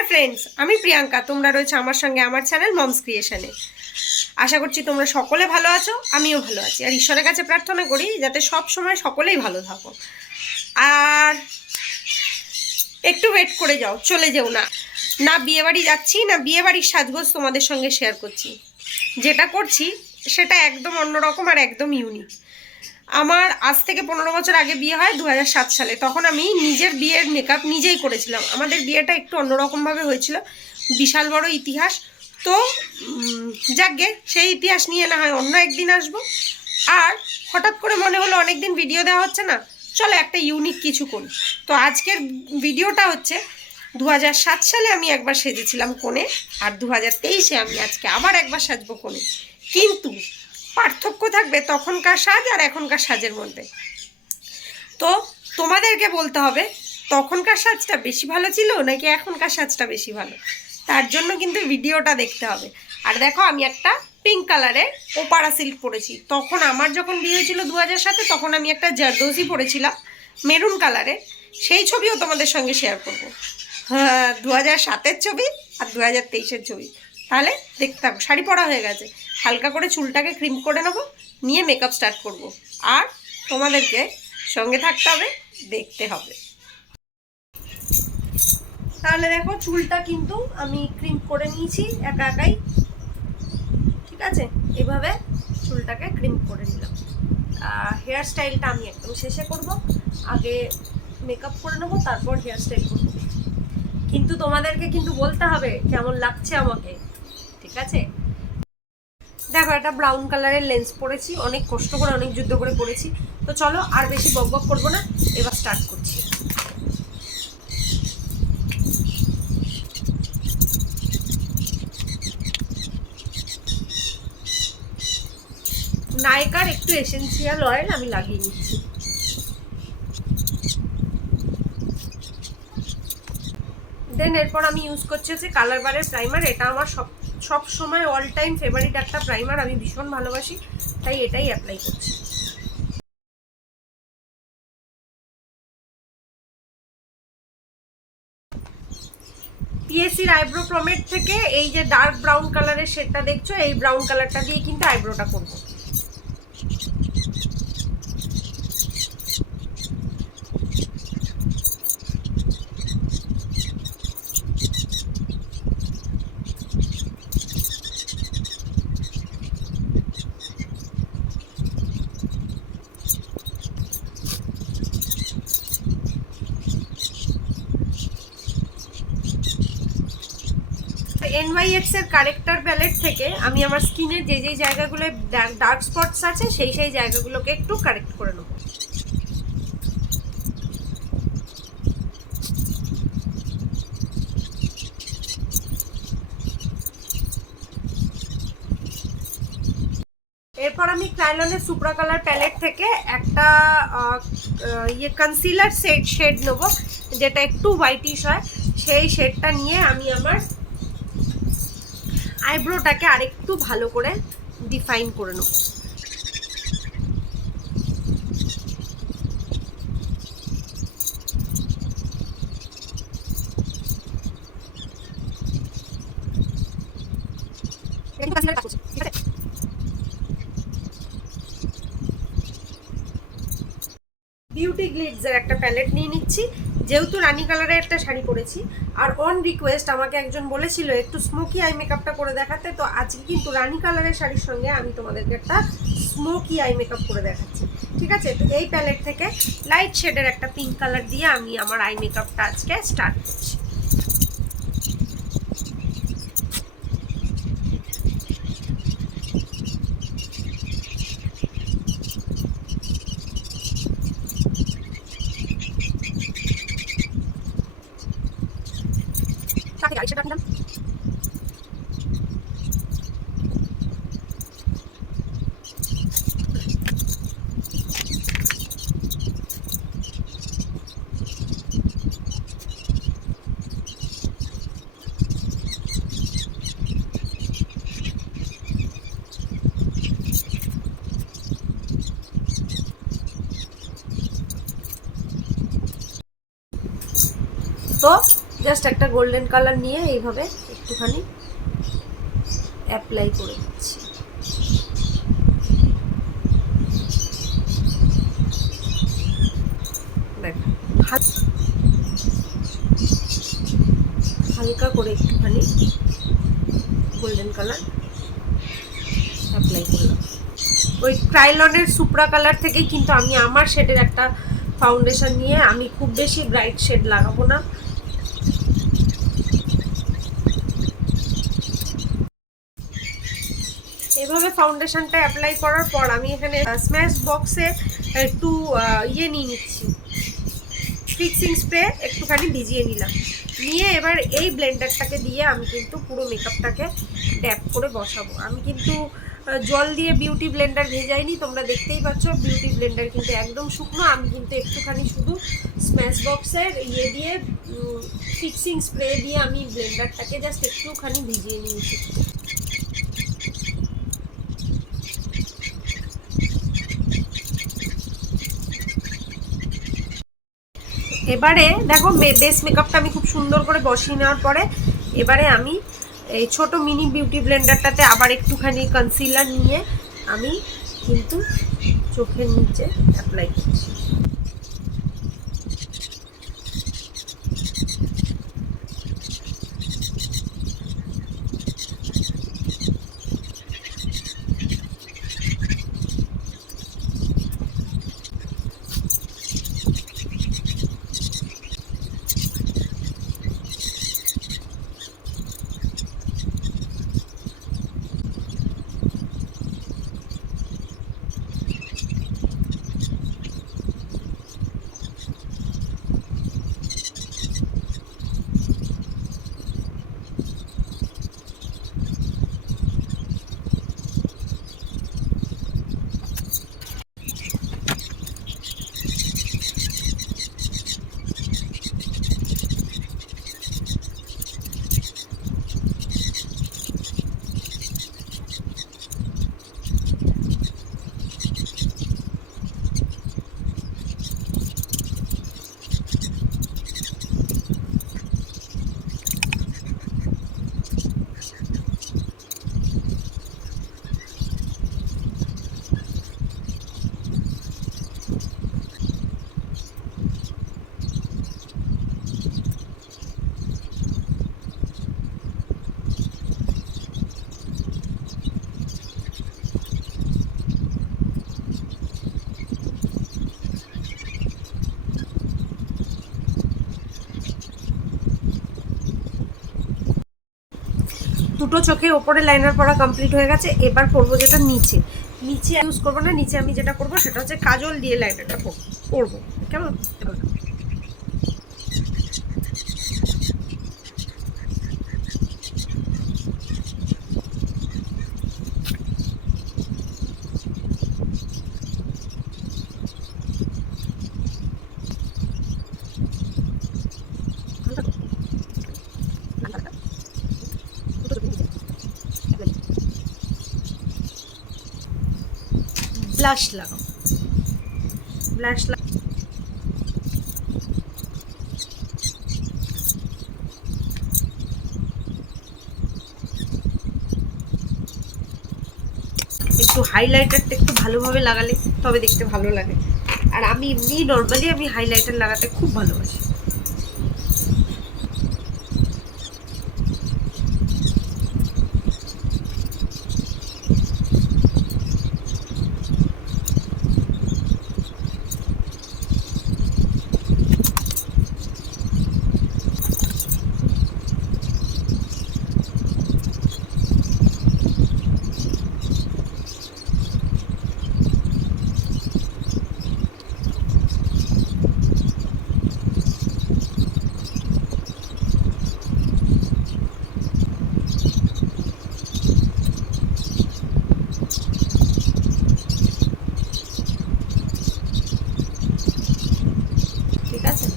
Hi friends আমি প্রিয়াঙ্কা। তোমরা রয়েছে আমার সঙ্গে আমার চ্যানেল মমস ক্রিয়েশনে আশা করছি তোমরা সকলে ভালো আছো, আমিও ভালো আছি। আর ঈশ্বরের কাছে প্রার্থনা করি যাতে সব সময় সকলেই ভালো থাকো। আর একটু ওয়েট করে যাও, চলে যেও না। না বিয়েবাড়ি যাচ্ছি, না বিয়েবাড়ির সাজগোজ তোমাদের সঙ্গে শেয়ার করছি। যেটা করছি, সেটা একদম অন্যরকম আর একদম ইউনিক আমার আজ থেকে পনেরো বছর আগে বিয়ে হয় দু হাজার সাত সালে। তখন আমি নিজের বিয়ের মেকআপ নিজেই করেছিলাম। আমাদের বিয়েটা একটু অন্যরকমভাবে হয়েছিল। বিশাল বড় ইতিহাস। তো যাকগে, সেই ইতিহাস নিয়ে না হয় অন্য একদিন আসব। আর হঠাৎ করে মনে হলো অনেকদিন ভিডিও দেওয়া হচ্ছে না। চলো একটা ইউনিক কিছু করি। তো আজকের ভিডিওটা হচ্ছে দু হাজার সাত সালে আমি একবার সেজেছিলাম কোণে, আর দু হাজার তেইশে আমি আজকে আবার একবার সাজবো কোণে। কিন্তু পার্থক্য থাকবে তখনকার সাজ আর এখনকার সাজের মধ্যে। তো তোমাদেরকে বলতে হবে, তখনকার সাজটা বেশি ভালো ছিল নাকি এখনকার সাজটা বেশি ভালো? তার জন্য কিন্তু ভিডিওটা দেখতে হবে। আর দেখো, আমি একটা পিঙ্ক কালারের ওপারা সিল্ক পরেছি। তখন আমার যখন বিয়ে হয়েছিল দু হাজার সাথে তখন আমি একটা জারদোজি পরেছিলাম মেরুন কালারে সেই ছবিও তোমাদের সঙ্গে শেয়ার করব। হ্যাঁ দু হাজার সাতের ছবি আর দু হাজার তেইশের ছবি। তাহলে দেখতে শাড়ি পরা হয়ে গেছে। হালকা করে চুলটাকে ক্রিম করে নেব, নিয়ে মেকআপ স্টার্ট করব। আর তোমাদেরকে সঙ্গে থাকতে হবে, দেখতে হবে। তাহলে দেখো, চুলটা কিন্তু আমি ক্রিম করে নিয়েছি, একা একাই। ঠিক আছে? এভাবে চুলটাকে ক্রিম করে নিলাম। হেয়ার স্টাইলটা আমি একদম শেষে করব। আগে মেকআপ করে নেব, তারপর হেয়ার স্টাইল করব। কিন্তু তোমাদেরকে কিন্তু বলতে হবে, কেমন লাগছে আমাকে। ঠিক আছে? দেখো, একটা ব্রাউন কালারের লেন্স পরেছি, অনেক কষ্ট করে, অনেক যুদ্ধ করে পরেছি। তো চলো, আর বেশি বক বক করব না, এবার স্টার্ট করছি। নায়িকার একটু এসেন্সিয়াল অয়েল আমি লাগিয়ে নিচ্ছি। দেন এরপর আমি ইউজ করছি হচ্ছে কালার বারের প্রাইমার এটা আমার সব সব সময় অল টাইম ফেভারিট একটা প্রাইমার আমি ভীষণ ভালোবাসি, তাই এটাই অ্যাপ্লাই করছি। পিএসসির আইব্রো প্রমেট থেকে এই যে ডার্ক ব্রাউন কালারের শেডটা দেখছ, এই ব্রাউন কালারটা দিয়ে কিন্তু আইব্রোটা করব। এর কারেক্টার প্যালেট থেকে আমি আমার স্কিনের যে যে জায়গাগুলো ডার্ক স্পটস আছে, সেই সেই জায়গাগুলোকে একটু কারেক্ট করে নেব। এরপর আমি ক্রাইলনের সুপ্রা কালার প্যালেট থেকে একটা ইয়ে কনসিলার শেড শেড নেব, যেটা একটু হোয়াইটিশ হয়। সেই শেডটা নিয়ে আমি আমার আইব্রোটাকে আরেকটু ভালো করে ডিফাইন করে নেব। বিউটি গ্লিডসের একটা প্যালেট নিয়ে নিচ্ছি। যেহেতু রানি কালারের একটা শাড়ি পরেছি, আর অন রিকোয়েস্ট আমাকে একজন বলেছিল একটু স্মোকি আই মেকআপটা করে দেখাতে, তো আজকে কিন্তু রানি কালারের শাড়ির সঙ্গে আমি তোমাদেরকে একটা স্মোকি আই মেকআপ করে দেখাচ্ছি। ঠিক আছে? তো এই প্যালেট থেকে লাইট শেডের একটা পিঙ্ক কালার দিয়ে আমি আমার আই মেকআপটা আজকে স্টার্ট করছি। গাড়ি সেটা দিলাম তো জাস্ট একটা গোল্ডেন কালার নিয়ে এইভাবে একটুখানি অ্যাপ্লাই করে দিচ্ছি হালকা করে একটুখানি গোল্ডেন কালার অ্যাপ্লাই করলাম। ওই ট্রাইলনের সুপ্রা কালার থেকেই কিন্তু আমি আমার শেডের একটা ফাউন্ডেশন নিয়ে আমি খুব বেশি ব্রাইট শেড লাগাবো না। এভাবে ফাউন্ডেশনটা অ্যাপ্লাই করার পর আমি এখানে স্ম্যাশ বক্সে একটু ইয়ে নিয়ে নিচ্ছি। ফিক্সিং স্প্রে একটুখানি ভিজিয়ে নিলাম। নিয়ে এবার এই ব্লেন্ডারটাকে দিয়ে আমি কিন্তু পুরো মেকআপটাকে ড্যাপ করে বসাবো। আমি কিন্তু জল দিয়ে বিউটি ব্লেন্ডার ভেজাইনি, তোমরা দেখতেই পাচ্ছ বিউটি ব্লেন্ডার কিন্তু একদম শুকনো। আমি কিন্তু একটুখানি শুধু স্ম্যাশ বক্সের ইয়ে দিয়ে ফিক্সিং স্প্রে দিয়ে আমি ব্লেন্ডারটাকে জাস্ট একটুখানি ভিজিয়ে নিয়েছি। এবারে দেখো বেস মেকআপটা আমি খুব সুন্দর করে বসিয়ে নেওয়ার পরে এবারে আমি এই ছোট মিনি বিউটি ব্লেন্ডারটাতে আবার একটুখানি কনসিলার নিয়ে আমি কিন্তু চোখের নিচে অ্যাপ্লাই করছি। দুটো চোখে ওপরে লাইনার পরা কমপ্লিট হয়ে গেছে, এবার করব যেটা নিচে। নিচে ইউজ করব না, নিচে আমি যেটা করব সেটা হচ্ছে কাজল দিয়ে লাইনারটা করব। কেমন? ব্লাশ লাগাও। ব্লাশ একটু হাইলাইটারটা একটু ভালোভাবে লাগালে তবে দেখতে ভালো লাগে। আর আমি এমনি নর্মালি আমি হাইলাইটার লাগাতে খুব ভালোবাসি ঠিক আছে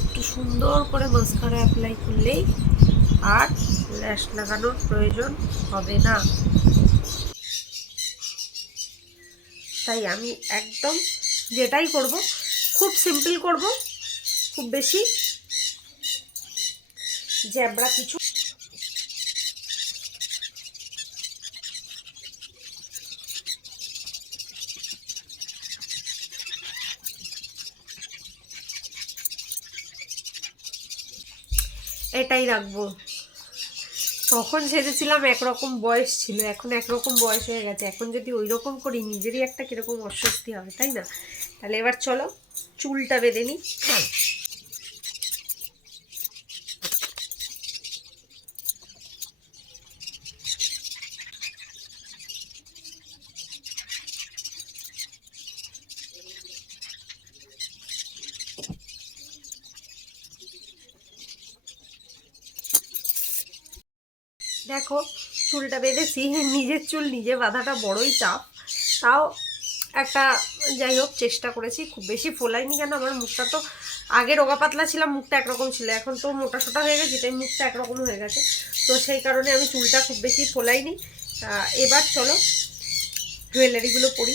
একটু সুন্দর করে অ্যাপ্লাই করলেই আর ল্যাশ লাগানোর প্রয়োজন হবে না। তাই আমি একদম যেটাই করব, খুব সিম্পল করব, খুব বেশি জ্যাবরা কিছু এটাই রাখব। তখন সেজেছিলাম একরকম বয়স ছিল, এখন একরকম বয়স হয়ে গেছে। এখন যদি ওই রকম করি, নিজেরই একটা কীরকম অস্বস্তি হবে তাই না? তাহলে এবার চলো চুলটা বেঁধে নিই দেখো, চুলটা বেঁধেছি, নিজের চুল নিজে বাঁধাটা বড়ই চাপ তাও একটা, যাই হোক, চেষ্টা করেছি, খুব বেশি ফোলাইনি কেন, আমার মুখটা তো আগে রোগা পাতলা ছিলাম, মুখটা একরকম ছিল, এখন তো মোটা সোটা হয়ে গেছে, তাই মুখটা একরকম হয়ে গেছে। তো সেই কারণে আমি চুলটা খুব বেশি ফোলাইনি। এবার চলো জুয়েলারিগুলো পরি।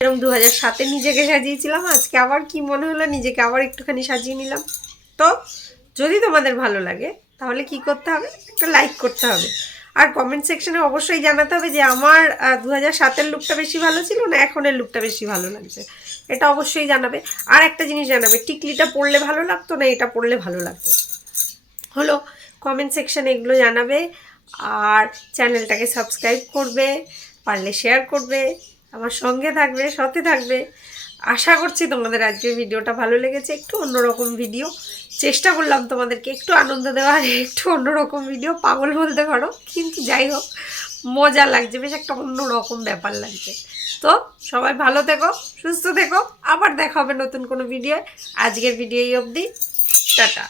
এরকম দু হাজার সাতে নিজেকে সাজিয়েছিলাম, আজকে আবার কি মনে হলো, নিজেকে আবার একটুখানি সাজিয়ে নিলাম। তো যদি তোমাদের ভালো লাগে, তাহলে কি করতে হবে? একটা লাইক করতে হবে। আর কমেন্ট সেকশনে অবশ্যই জানাতে হবে যে আমার দু হাজার সাতের লুকটা বেশি ভালো ছিল না এখনের লুকটা বেশি ভালো লাগছে? এটা অবশ্যই জানাবে। আর একটা জিনিস জানাবে, টিকলিটা পড়লে ভালো লাগতো না এটা পড়লে ভালো লাগতো? হলো কমেন্ট সেকশানে এগুলো জানাবে, আর চ্যানেলটাকে সাবস্ক্রাইব করবে, পারলে শেয়ার করবে, আমার সঙ্গে থাকবে, সাথে থাকবে। আশা করছি তোমাদের আজকের ভিডিওটা ভালো লেগেছে। একটু অন্যরকম ভিডিও চেষ্টা করলাম তোমাদেরকে একটু আনন্দ দেওয়ার, একটু অন্যরকম ভিডিও পাগল বলতে পারো, কিন্তু যাই হোক, মজা লাগছে, বেশ একটা অন্যরকম ব্যাপার লাগছে। তো সবাই ভালো থেকো, সুস্থ থেকো, আবার দেখা হবে নতুন কোনো ভিডিও আজকের ভিডিও এই অবধি, টাটা।